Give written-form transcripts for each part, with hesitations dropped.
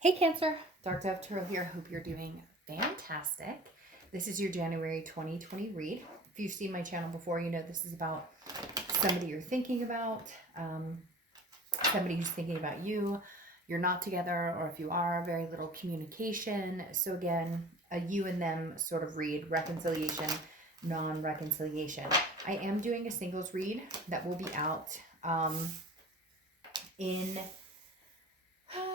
Hey Cancer, Dark Dove Tarot here. Hope you're doing fantastic. This is your January 2020 read. If you've seen my channel before, you know this is about somebody you're thinking about, somebody who's thinking about you. You're not together, or if you are, very little communication. So again, a you and them sort of read, reconciliation, non-reconciliation. I am doing a singles read that will be out in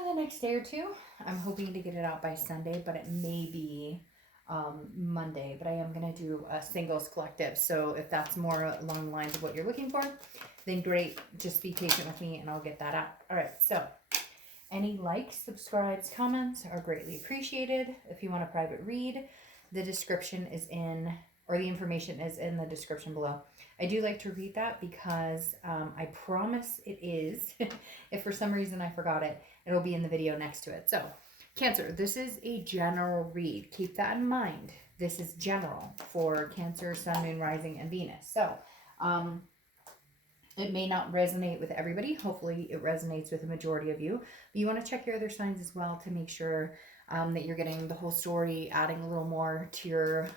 the next day or two. I'm hoping to get it out by Sunday, but it may be Monday. But I am going to do a singles collective. So if that's more along the lines of what you're looking for, then great. Just be patient with me and I'll get that out. All right. So any likes, subscribes, comments are greatly appreciated. If you want a private read, the description is in, or the information is in the description below. I do like to read that because I promise it is. If for some reason I forgot it, it'll be in the video next to it. So, Cancer, this is a general read. Keep that in mind. This is general for Cancer, Sun, Moon, Rising, and Venus. So, it may not resonate with everybody. Hopefully, it resonates with the majority of you. But you want to check your other signs as well to make sure that you're getting the whole story, adding a little more to your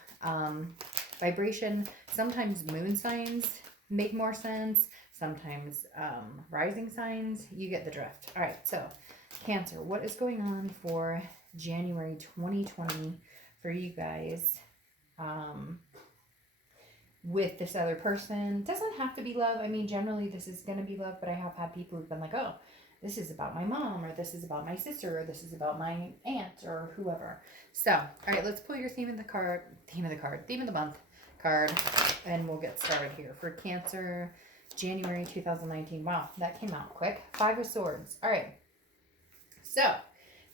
vibration. Sometimes moon signs make more sense. Sometimes rising signs. You get the drift. All right, so Cancer, what is going on for January 2020 for you guys? With this other person. Doesn't have to be love. I mean, generally this is going to be love, but I have had people who've been like, oh, this is about my mom, or this is about my sister, or this is about my aunt, or whoever. So, all right, let's pull your theme of the month card, and we'll get started here. For Cancer, January 2019. Wow, that came out quick. 5 of Swords. All right. So,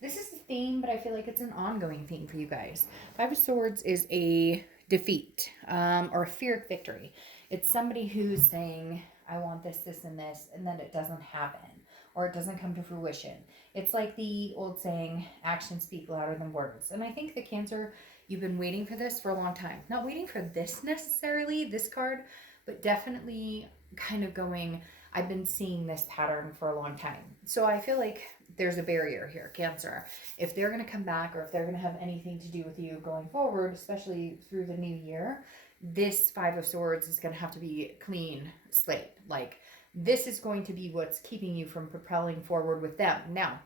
this is the theme, but I feel like it's an ongoing theme for you guys. 5 of Swords is a defeat or a fear of victory. It's somebody who's saying, I want this, this, and this, and then it doesn't happen or it doesn't come to fruition. It's like the old saying, actions speak louder than words. And I think the Cancer, you've been waiting for this for a long time. Not waiting for this necessarily, this card, but definitely kind of going, I've been seeing this pattern for a long time. So I feel like there's a barrier here, Cancer. If they're going to come back or if they're going to have anything to do with you going forward, especially through the new year, this 5 of Swords is going to have to be clean slate. Like, this is going to be what's keeping you from propelling forward with them. Now,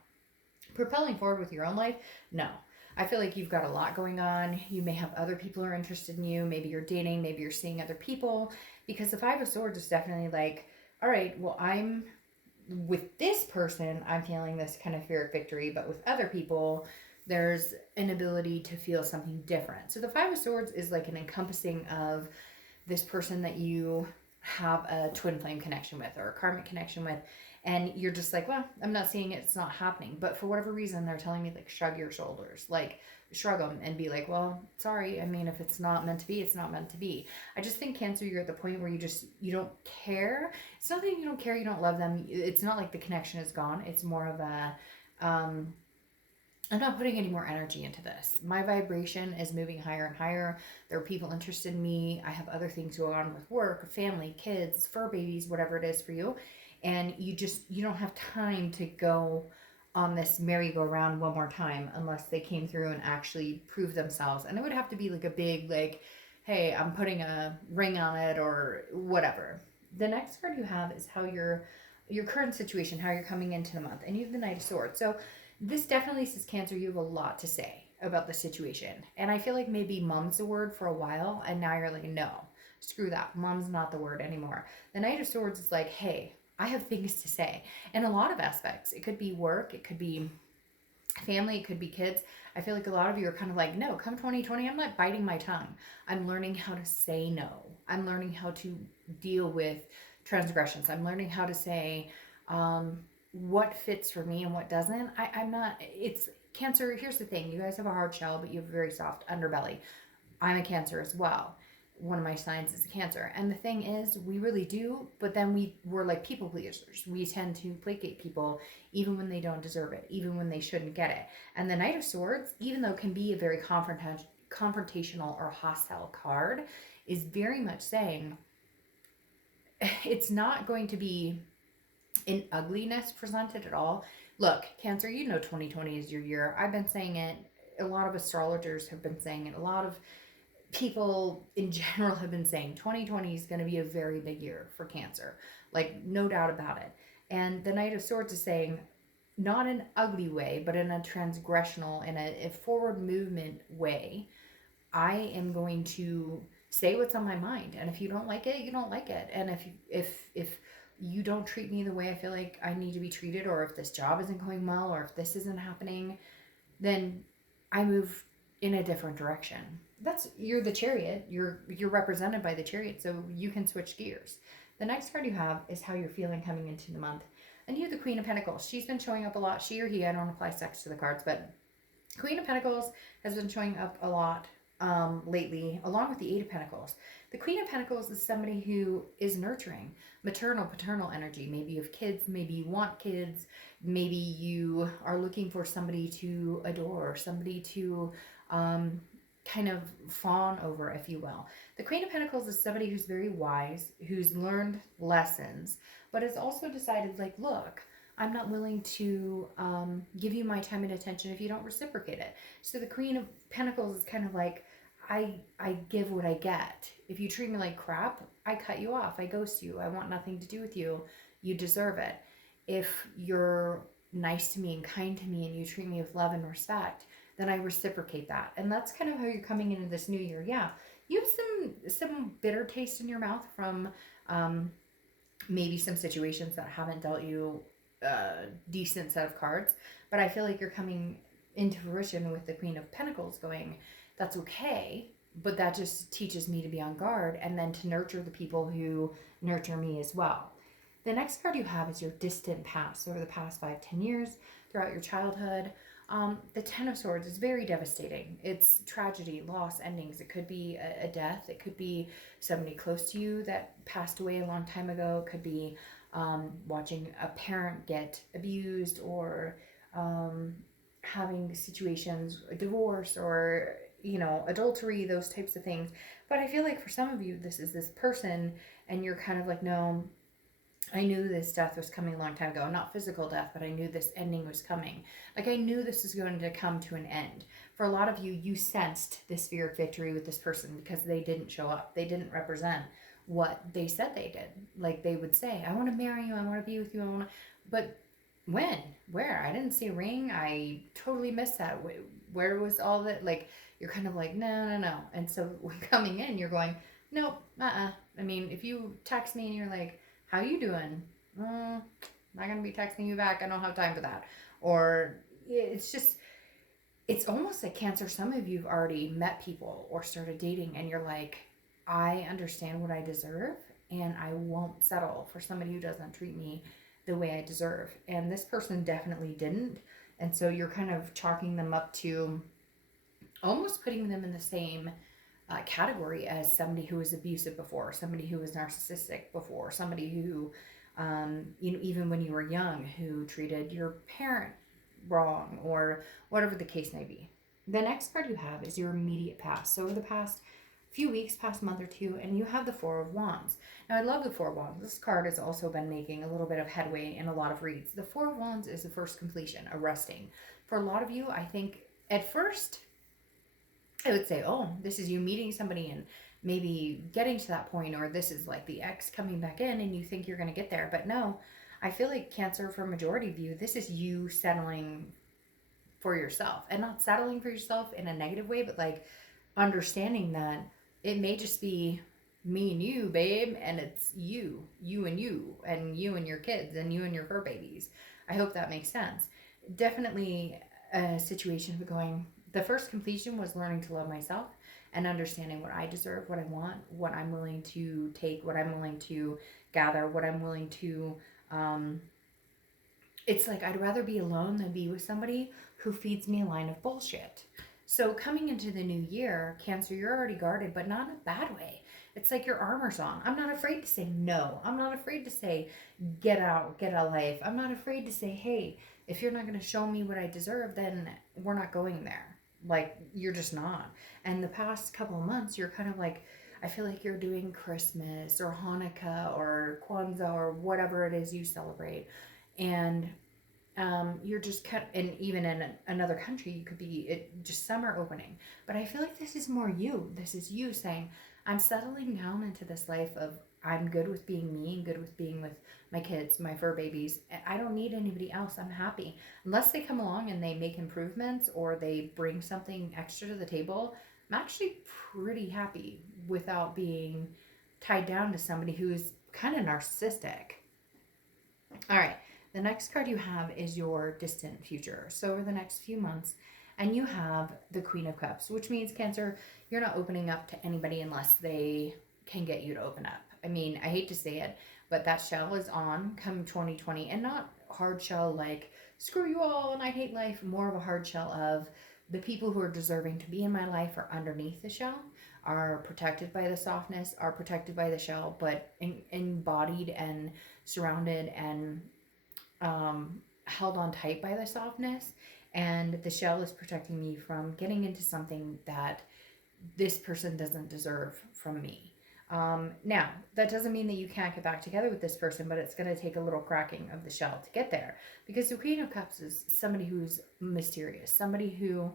propelling forward with your own life, no. I feel like you've got a lot going on. You may have other people who are interested in you. Maybe you're dating. Maybe you're seeing other people. Because the 5 of Swords is definitely like, all right, well, with this person, I'm feeling this kind of fear of victory, but with other people, there's an ability to feel something different. So the 5 of Swords is like an encompassing of this person that you have a twin flame connection with or a karmic connection with, and you're just like, well, I'm not seeing it, it's not happening. But for whatever reason, they're telling me, like, shrug your shoulders, like, shrug them and be like, well, sorry, I mean, if it's not meant to be, it's not meant to be. I just think, Cancer, you're at the point where you don't care. It's not that you don't care, you don't love them. It's not like the connection is gone. It's more of a I'm not putting any more energy into this. My vibration is moving higher and higher. There are people interested in me. I have other things going on with work, family, kids, fur babies, whatever it is for you. And you don't have time to go on this merry-go-round one more time unless they came through and actually proved themselves. And it would have to be like a big, like, hey, I'm putting a ring on it or whatever. The next card you have is how your current situation, how you're coming into the month. And you have the Knight of Swords. So this definitely says, Cancer, you have a lot to say about the situation. And I feel like maybe mom's the word for a while, and now you're like, no, screw that. Mom's not the word anymore. The Knight of Swords is like, hey, I have things to say. In a lot of aspects. It could be work, it could be family, it could be kids. I feel like a lot of you are kind of like, no, come 2020, I'm not biting my tongue. I'm learning how to say no. I'm learning how to deal with transgressions. I'm learning how to say, what fits for me and what doesn't. I'm not, it's Cancer. Here's the thing. You guys have a hard shell, but you have a very soft underbelly. I'm a Cancer as well. One of my signs is a Cancer. And the thing is, we really do, but then we're like people pleasers. We tend to placate people even when they don't deserve it, even when they shouldn't get it. And the Knight of Swords, even though it can be a very confrontational or hostile card, is very much saying it's not going to be in ugliness presented at all, Look, Cancer, 2020 is your year. I've been saying it. A lot of astrologers have been saying it. A lot of people in general have been saying 2020 is going to be a very big year for Cancer. Like, no doubt about it. And the Knight of Swords is saying, not in an ugly way, but in a transgressional, in a forward movement way, I am going to say what's on my mind. And if you don't like it, you don't like it. And if you don't treat me the way I feel like I need to be treated, or if this job isn't going well, or if this isn't happening, then I move in a different direction. You're the Chariot. You're represented by the Chariot, so you can switch gears. The next card you have is how you're feeling coming into the month. And you have the Queen of Pentacles. She's been showing up a lot. She or he, I don't apply sex to the cards, but Queen of Pentacles has been showing up a lot lately, along with the Eight of Pentacles. The Queen of Pentacles is somebody who is nurturing, maternal, paternal energy. Maybe you have kids, maybe you want kids, maybe you are looking for somebody to adore, somebody to kind of fawn over, if you will. The Queen of Pentacles is somebody who's very wise, who's learned lessons, but has also decided, like, look, I'm not willing to give you my time and attention if you don't reciprocate it. So the Queen of Pentacles is kind of like, I give what I get. If you treat me like crap, I cut you off. I ghost you. I want nothing to do with you. You deserve it. If you're nice to me and kind to me and you treat me with love and respect, then I reciprocate that. And that's kind of how you're coming into this new year. Yeah, you have some bitter taste in your mouth from maybe some situations that haven't dealt you a decent set of cards, but I feel like you're coming into fruition with the Queen of Pentacles going, that's okay, but that just teaches me to be on guard and then to nurture the people who nurture me as well. The next card you have is your distant past, over the past 5-10 years, throughout your childhood. The Ten of Swords is very devastating. It's tragedy, loss, endings. It could be a death. It could be somebody close to you that passed away a long time ago. It could be watching a parent get abused, or having situations, a divorce, or adultery, those types of things. But I feel like for some of you, this is this person, and you're kind of like, no, I knew this death was coming a long time ago. Not physical death, but I knew this ending was coming. Like, I knew this was going to come to an end. For a lot of you, you sensed this fear of victory with this person because they didn't show up. They didn't represent what they said they did. Like, they would say, I want to marry you, I want to be with you, I want to... But when? Where? I didn't see a ring. I totally missed that. Where was all that? Like, you're kind of like, no. And so when coming in, you're going, nope, I mean, if you text me and you're like, how you doing? Not gonna be texting you back. I don't have time for that. Or it's just, it's almost like Cancer. Some of you have already met people or started dating, and you're like, I understand what I deserve, and I won't settle for somebody who doesn't treat me the way I deserve. And this person definitely didn't. And so you're kind of chalking them up to almost putting them in the same category as somebody who was abusive before, somebody who was narcissistic before, somebody who, even when you were young, who treated your parent wrong, or whatever the case may be. The next card you have is your immediate past. So over the past few weeks, past month or two, and you have the Four of Wands. Now, I love the Four of Wands. This card has also been making a little bit of headway in a lot of reads. The Four of Wands is the first completion, a resting. For a lot of you, I think at first, I would say, oh, this is you meeting somebody and maybe getting to that point, or this is like the ex coming back in and you think you're going to get there. But no, I feel like Cancer, for a majority of you, this is you settling for yourself, and not settling for yourself in a negative way, but like understanding that it may just be me and you, babe, and it's you and you, and you and your kids, and you and your fur babies. I hope that makes sense. Definitely a situation of going, the first completion was learning to love myself and understanding what I deserve, what I want, what I'm willing to take, what I'm willing to gather, what I'm willing to, it's like I'd rather be alone than be with somebody who feeds me a line of bullshit. So coming into the new year, Cancer, you're already guarded, but not in a bad way. It's like your armor's on. I'm not afraid to say no. I'm not afraid to say, get out, get a life. I'm not afraid to say, hey, if you're not going to show me what I deserve, then we're not going there. Like, you're just not. And the past couple of months, you're kind of like, I feel like you're doing Christmas or Hanukkah or Kwanzaa or whatever it is you celebrate. And You're just cut, and even in another country, you could be just summer opening. But I feel like this is more you. This is you saying, I'm settling down into this life of I'm good with being me and good with being with my kids, my fur babies. I don't need anybody else. I'm happy. Unless they come along and they make improvements or they bring something extra to the table, I'm actually pretty happy without being tied down to somebody who is kind of narcissistic. All right. The next card you have is your distant future. So over the next few months, and you have the Queen of Cups, which means Cancer, you're not opening up to anybody unless they can get you to open up. I mean, I hate to say it, but that shell is on come 2020, and not hard shell like screw you all and I hate life, more of a hard shell of the people who are deserving to be in my life are underneath the shell, are protected by the softness, are protected by the shell, but embodied and surrounded and held on tight by the softness. And the shell is protecting me from getting into something that this person doesn't deserve from me. Now, that doesn't mean that you can't get back together with this person, but it's going to take a little cracking of the shell to get there. Because the Queen of Cups is somebody who's mysterious, somebody who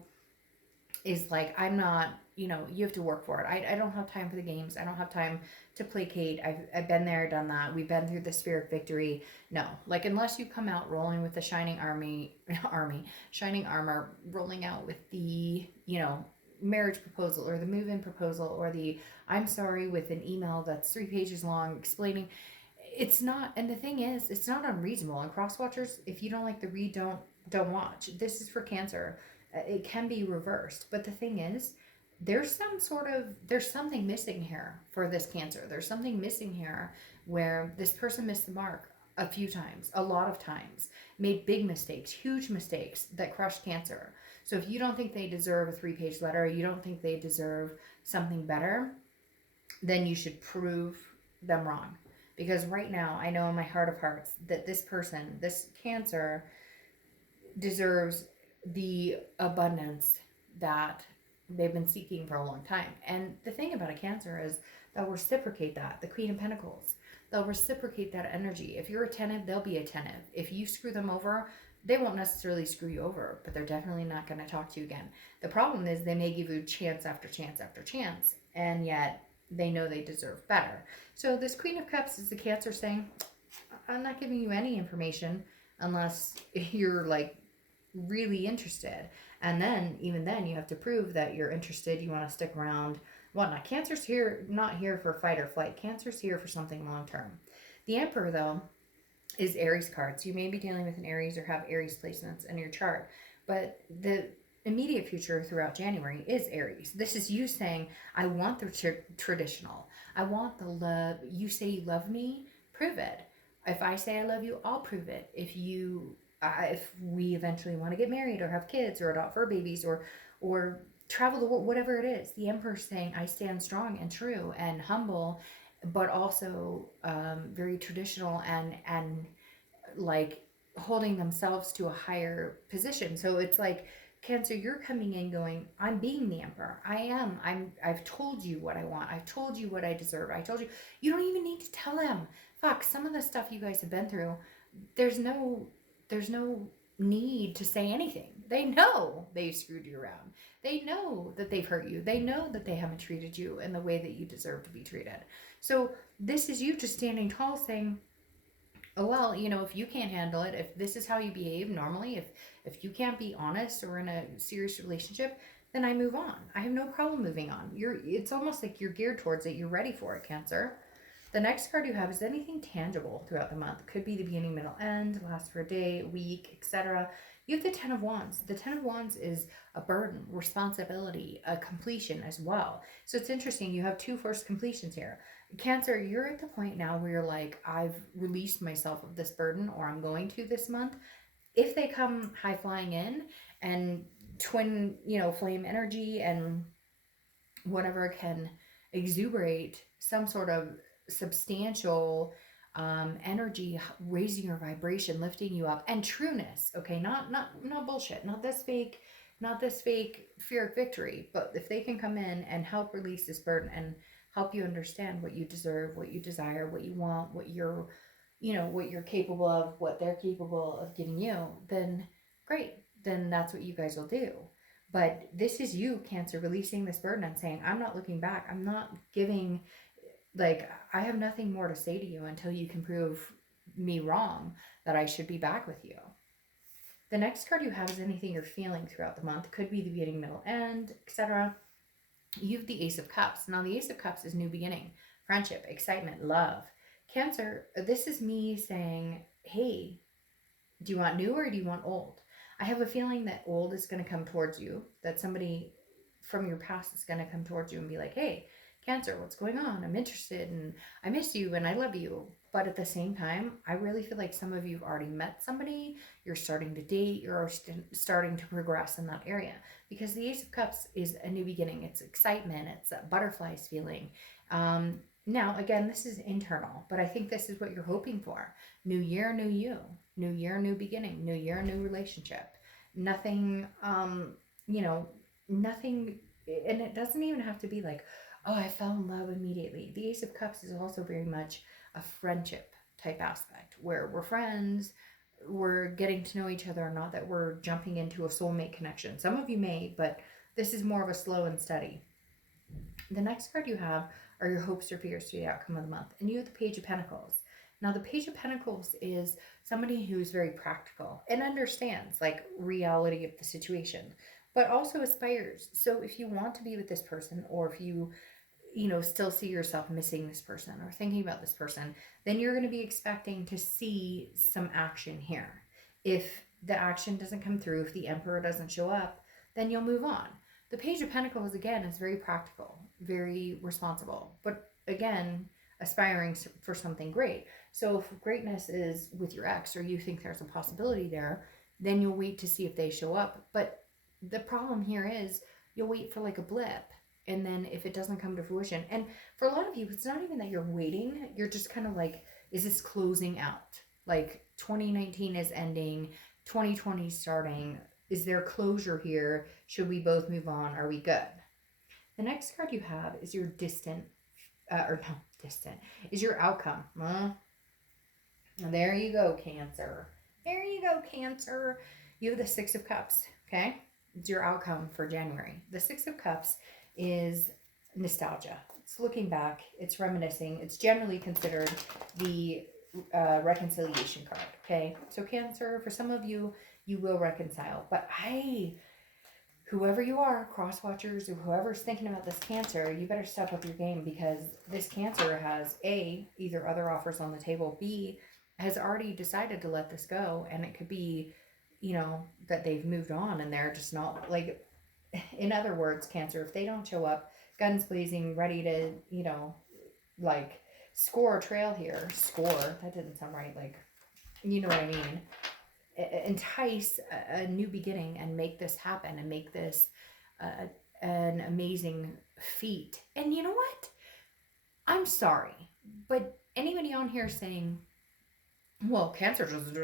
is like, I'm not, you have to work for it. I don't have time for the games. I don't have time to placate. I've been there, done that. We've been through the spirit victory. No, like, unless you come out rolling with the shining shining armor, rolling out with the, marriage proposal or the move-in proposal or the I'm sorry with an email that's 3 pages long explaining, it's not. And the thing is, it's not unreasonable. And cross watchers, if you don't like the read, don't watch. This is for Cancer. It can be reversed, but the thing is, there's something missing here for this Cancer. There's something missing here where this person missed the mark a few times, a lot of times, made big mistakes, huge mistakes that crushed Cancer. So if you don't think they deserve a 3-page letter, you don't think they deserve something better, then you should prove them wrong. Because right now, I know in my heart of hearts that this person, this Cancer, deserves the abundance that they've been seeking for a long time. And the thing about a Cancer is they'll reciprocate that. The Queen of Pentacles, they'll reciprocate that energy. If you're attentive, they'll be attentive. If you screw them over, they won't necessarily screw you over, but they're definitely not going to talk to you again. The problem is they may give you chance after chance after chance, and yet they know they deserve better. So this Queen of Cups is the Cancer saying, I'm not giving you any information unless you're like really interested. And then, even then, you have to prove that you're interested, you want to stick around, whatnot. Cancer's here, not here for fight or flight. Cancer's here for something long term. The Emperor, though, is Aries cards. You may be dealing with an Aries or have Aries placements in your chart, but the immediate future throughout January is Aries. This is you saying, I want the traditional. I want the love. You say you love me, prove it. If I say I love you, I'll prove it. If we eventually want to get married or have kids or adopt fur babies or travel the world, whatever it is, the Emperor's saying, I stand strong and true and humble, but also very traditional and like holding themselves to a higher position. So it's like, Cancer, you're coming in going, I'm being the Emperor. I've told you what I want. I've told you what I deserve. I told you. You don't even need to tell them. Fuck, some of the stuff you guys have been through, there's no need to say anything. They know they screwed you around. They know that they've hurt you. They know that they haven't treated you in the way that you deserve to be treated. So this is you just standing tall saying, oh, well, if you can't handle it, if this is how you behave normally, if you can't be honest or in a serious relationship, then I move on. I have no problem moving on. It's almost like you're geared towards it. You're ready for it, Cancer. The next card you have is anything tangible throughout the month. It could be the beginning, middle, end, last for a day, week, etc. You have the Ten of Wands. The Ten of Wands is a burden, responsibility, a completion as well. So it's interesting. You have 2 forced completions here. Cancer, you're at the point now where you're like, I've released myself of this burden, or I'm going to this month. If they come high flying in and twin, flame energy and whatever can exuberate some sort of substantial energy, raising your vibration, lifting you up, and trueness. Okay, not bullshit, not this fake fear of victory. But if they can come in and help release this burden and help you understand what you deserve, what you desire, what you want, what you're you know, what you're capable of, what they're capable of giving you, then great. Then that's what you guys will do. But this is you, Cancer, releasing this burden and saying, I'm not looking back. I'm not giving, like, I have nothing more to say to you until you can prove me wrong that I should be back with you. The next card you have is anything you're feeling throughout the month. Could be the beginning, middle, end, etc. You have the Ace of Cups. Now, the Ace of Cups is new beginning, friendship, excitement, love. Cancer, this is me saying, hey, do you want new or do you want old? I have a feeling that old is going to come towards you, that somebody from your past is going to come towards you and be like, hey, Cancer, what's going on? I'm interested and I miss you and I love you. But at the same time, I really feel like some of you have already met somebody, you're starting to date, you're starting to progress in that area. Because the Ace of Cups is a new beginning, it's excitement, it's a butterflies feeling. Now, again, this is internal, but I think this is what you're hoping for. New year, new you. New year, new beginning. New year, new relationship. Nothing, nothing, and it doesn't even have to be like, oh, I fell in love immediately. The Ace of Cups is also very much a friendship type aspect where we're friends, we're getting to know each other, not that we're jumping into a soulmate connection. Some of you may, but this is more of a slow and steady. The next card you have are your hopes or fears for the outcome of the month. And you have the Page of Pentacles. Now, the Page of Pentacles is somebody who's very practical and understands like reality of the situation, but also aspires. So if you want to be with this person, or if you still see yourself missing this person or thinking about this person, then you're going to be expecting to see some action here. If the action doesn't come through, if the Emperor doesn't show up, then you'll move on. The Page of Pentacles, again, is very practical, very responsible, but again, aspiring for something great. So if greatness is with your ex, or you think there's a possibility there, then you'll wait to see if they show up. But the problem here is you'll wait for like a blip. And then if it doesn't come to fruition, and for a lot of you, it's not even that you're waiting, you're just kind of like, is this closing out? Like 2019 is ending, 2020 is starting. Is there closure here? Should we both move on? Are we good? The next card you have is your is your outcome. There you go, Cancer. There you go, Cancer. You have the Six of Cups, okay? It's your outcome for January. The Six of Cups is nostalgia. It's looking back. It's reminiscing. It's generally considered the reconciliation card, okay? So Cancer, for some of you, you will reconcile. But whoever you are, cross watchers, or whoever's thinking about this Cancer, you better step up your game, because this Cancer has A, either other offers on the table, B, has already decided to let this go, and it could be, that they've moved on and they're just not, like, in other words, Cancer, if they don't show up, guns blazing, ready to, like, score a trail here, that didn't sound right, like, you know what I mean, entice a new beginning and make this happen and make this an amazing feat. And you know what? I'm sorry, but anybody on here saying, well, Cancer just,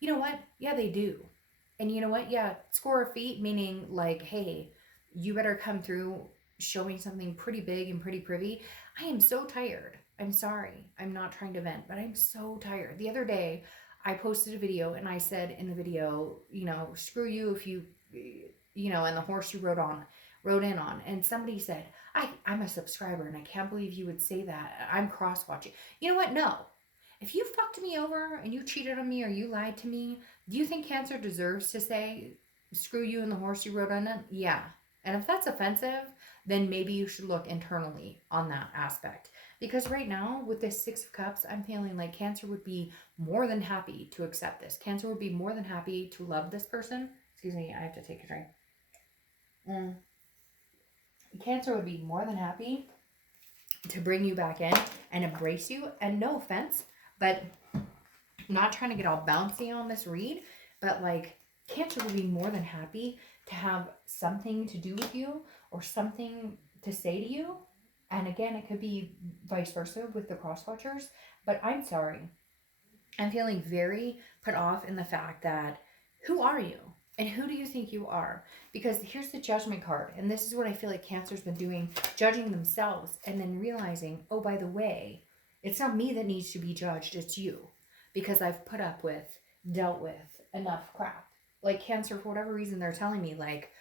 you know what? Yeah, they do. And you know what? Yeah, score a feat, meaning like, hey, you better come through showing something pretty big and pretty privy. I am so tired. I'm sorry. I'm not trying to vent, but I'm so tired. The other day, I posted a video and I said in the video, screw you if you, and the horse you rode in on. And somebody said, I'm a subscriber and I can't believe you would say that. I'm cross-watching. You know what? No. If you fucked me over and you cheated on me or you lied to me, do you think Cancer deserves to say, screw you and the horse you rode on it? Yeah. And if that's offensive, then maybe you should look internally on that aspect. Because right now, with this Six of Cups, I'm feeling like Cancer would be more than happy to accept this. Cancer would be more than happy to love this person. Excuse me, I have to take a drink. Cancer would be more than happy to bring you back in and embrace you. And no offense, but I'm not trying to get all bouncy on this read, but like Cancer would be more than happy to have something to do with you or something to say to you. And again, it could be vice versa with the cross-watchers, but I'm sorry. I'm feeling very put off in the fact that who are you? And who do you think you are? Because here's the Judgment card. And this is what I feel like Cancer's been doing, judging themselves and then realizing, oh, by the way, it's not me that needs to be judged, it's you. because I've put up with, dealt with enough crap. Like Cancer, for whatever reason, they're telling me, like,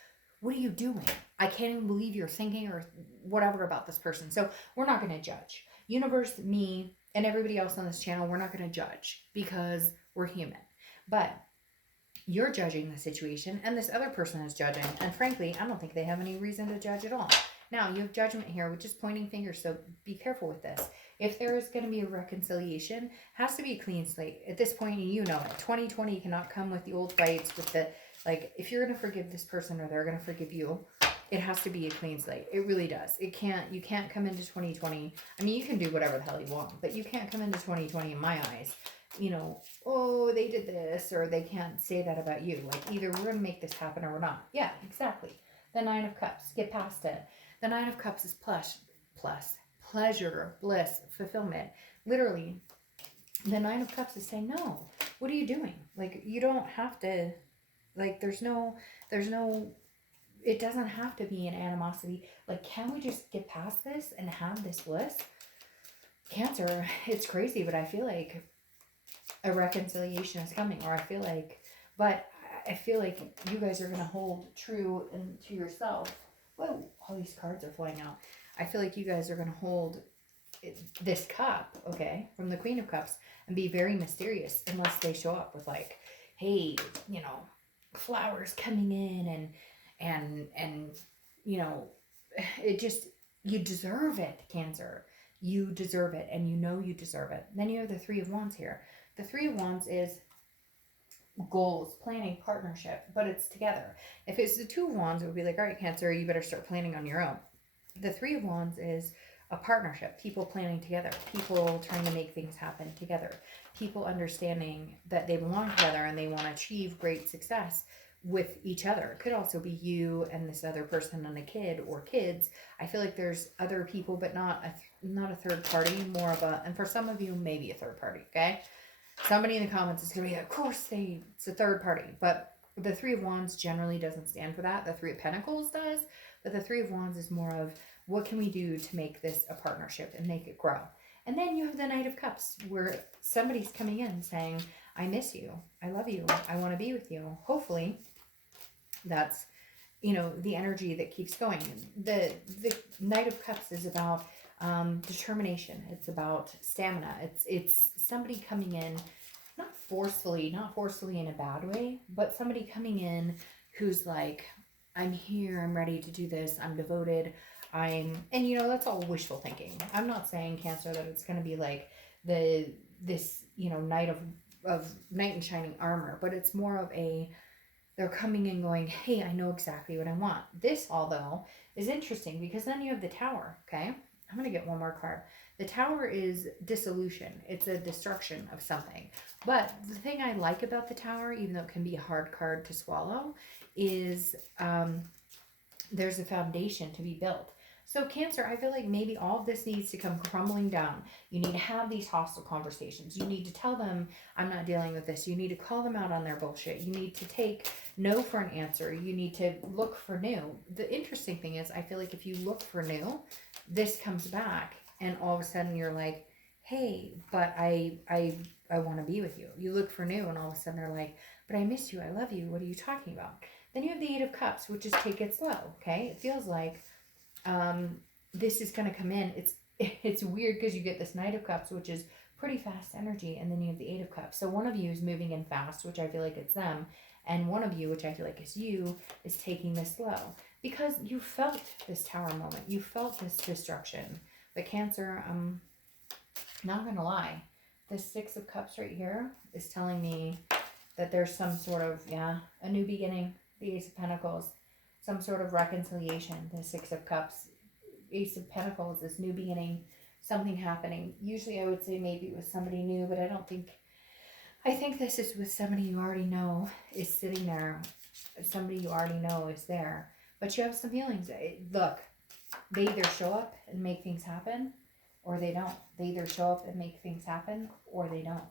what are you doing? I can't even believe you're thinking or whatever about this person. So we're not going to judge. Universe, me, and everybody else on this channel, we're not going to judge because we're human. But you're judging the situation and this other person is judging. And frankly, I don't think they have any reason to judge at all. Now, you have judgment here, which is pointing fingers, so be careful with this. If there is going to be a reconciliation, has to be a clean slate. At this point, you know it. 2020 cannot come with the old fights, with the, like, if you're going to forgive this person or they're going to forgive you, it has to be a clean slate. It really does. It can't, you can't come into 2020. I mean, you can do whatever the hell you want, but you can't come into 2020 in my eyes, you know, oh, they did this, or they can't say that about you. Like, either we're going to make this happen or we're not. Yeah, exactly. The Nine of Cups. Get past it. The Nine of Cups is pleasure, bliss, fulfillment. Literally, the Nine of Cups is saying, no, what are you doing? Like, you don't have to, like, there's no, it doesn't have to be an animosity. Like, can we just get past this and have this bliss? Cancer, it's crazy, but I feel like a reconciliation is coming, or I feel like you guys are going to hold true and to yourself. Whoa, all these cards are flying out. I feel like you guys are going to hold this cup, okay, from the Queen of Cups, and be very mysterious unless they show up with, like, hey, you know, flowers coming in and you know, it just, you deserve it, Cancer. You deserve it, and you know you deserve it. Then you have the Three of Wands here. The Three of Wands is goals, planning, partnership, but it's together. If it's the Two of Wands, it would be like, all right, Cancer, you better start planning on your own. The Three of Wands is a partnership, people planning together, people trying to make things happen together, people understanding that they belong together and they want to achieve great success with each other. It could also be you and this other person and a kid or kids. I feel like there's other people, but not a third party, more of a, and for some of you, maybe a third party, okay? Somebody in the comments is going to be, of course, it's a third party. But the Three of Wands generally doesn't stand for that. The Three of Pentacles does. But the Three of Wands is more of, what can we do to make this a partnership and make it grow? And then you have the Knight of Cups, where somebody's coming in saying, I miss you. I love you. I want to be with you. Hopefully, that's, you know, the energy that keeps going. The Knight of Cups is about determination. It's about stamina. It's somebody coming in, not forcefully in a bad way, but somebody coming in who's like, I'm here, I'm ready to do this, I'm devoted, and you know, that's all wishful thinking. I'm not saying, Cancer, that it's going to be like this, you know, knight in shining armor, but it's more of a, they're coming in going, hey, I know exactly what I want. This, although, is interesting because then you have the Tower, okay? I'm going to get one more card. The Tower is dissolution. It's a destruction of something. But the thing I like about the Tower, even though it can be a hard card to swallow, is there's a foundation to be built. So Cancer, I feel like maybe all of this needs to come crumbling down. You need to have these hostile conversations. You need to tell them, I'm not dealing with this. You need to call them out on their bullshit. You need to take no for an answer. You need to look for new. The interesting thing is, I feel like if you look for new, this comes back and all of a sudden you're like, hey, but I want to be with you. You look for new and all of a sudden they're like, but I miss you. I love you. What are you talking about? Then you have the Eight of Cups, which is take it slow. Okay. It feels like this is going to come in. It's weird because you get this Knight of Cups, which is pretty fast energy. And then you have the Eight of Cups. So one of you is moving in fast, which I feel like it's them. And one of you, which I feel like is you, is taking this slow. Because you felt this Tower moment. You felt this destruction. But Cancer, I'm not going to lie. The Six of Cups right here is telling me that there's some sort of, a new beginning. The Ace of Pentacles. Some sort of reconciliation. The Six of Cups. Ace of Pentacles, this new beginning. Something happening. Usually I would say maybe it was somebody new, but I think this is with somebody you already know is sitting there. Somebody you already know is there. But you have some feelings. Look, they either show up and make things happen, or they don't. They either show up and make things happen, or they don't.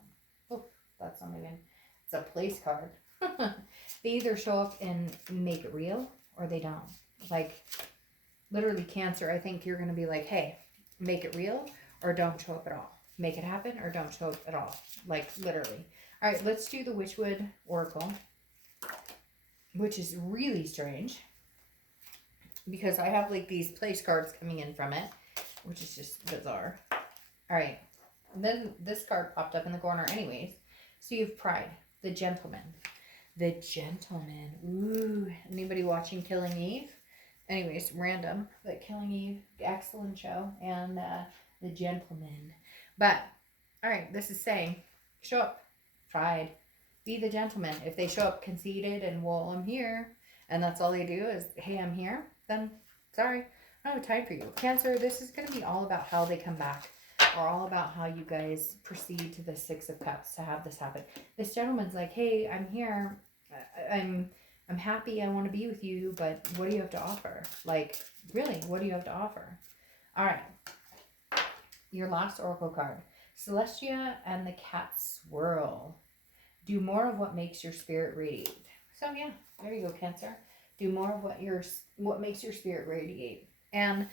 Oh, that's not even, it's a place card. They either show up and make it real, or they don't. Like, literally, Cancer, I think you're going to be like, hey, make it real, or don't show up at all. make it happen or don't show up at all. Like, literally. All right, let's do the Witchwood Oracle, which is really strange because I have like these place cards coming in from it, which is just bizarre. All right, and then this card popped up in the corner anyways. So you have Pride, the Gentleman. The Gentleman. Ooh, anybody watching Killing Eve? Anyways, random, but Killing Eve, excellent show, and the Gentleman. But, all right, this is saying, show up, Pride, be the gentleman. If they show up conceited and, well, I'm here, and that's all they do is, hey, I'm here, then sorry, I don't have time for you. Cancer, this is going to be all about how they come back, or all about how you guys proceed to the Six of Cups to have this happen. This gentleman's like, hey, I'm here, I'm happy, I want to be with you, but what do you have to offer? Like, really, what do you have to offer? All right. Your last oracle card. Celestia and the Cat Swirl. Do more of what makes your spirit radiate. So, yeah, there you go, Cancer. Do more of what makes your spirit radiate. And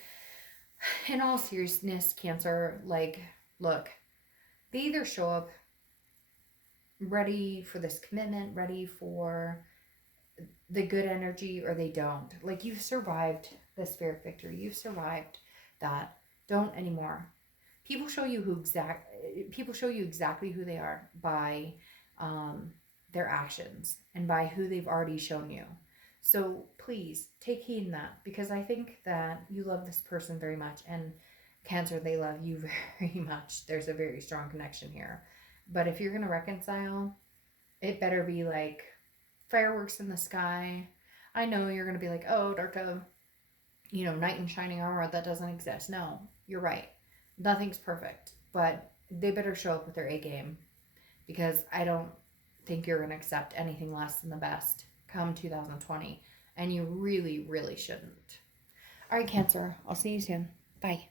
in all seriousness, Cancer, like, look, they either show up ready for this commitment, ready for the good energy, or they don't. Like, you've survived the spirit victory. You've survived that. Don't anymore. People show you exactly who they are by their actions and by who they've already shown you. So please take heed in that, because I think that you love this person very much, and Cancer, they love you very much. There's a very strong connection here. But if you're going to reconcile, it better be like fireworks in the sky. I know you're going to be like, oh, Dark Dove, knight in shining armor, that doesn't exist. No, you're right. Nothing's perfect, but they better show up with their A game, because I don't think you're going to accept anything less than the best come 2020, and you really, really shouldn't. All right, Cancer, I'll see you soon. Bye.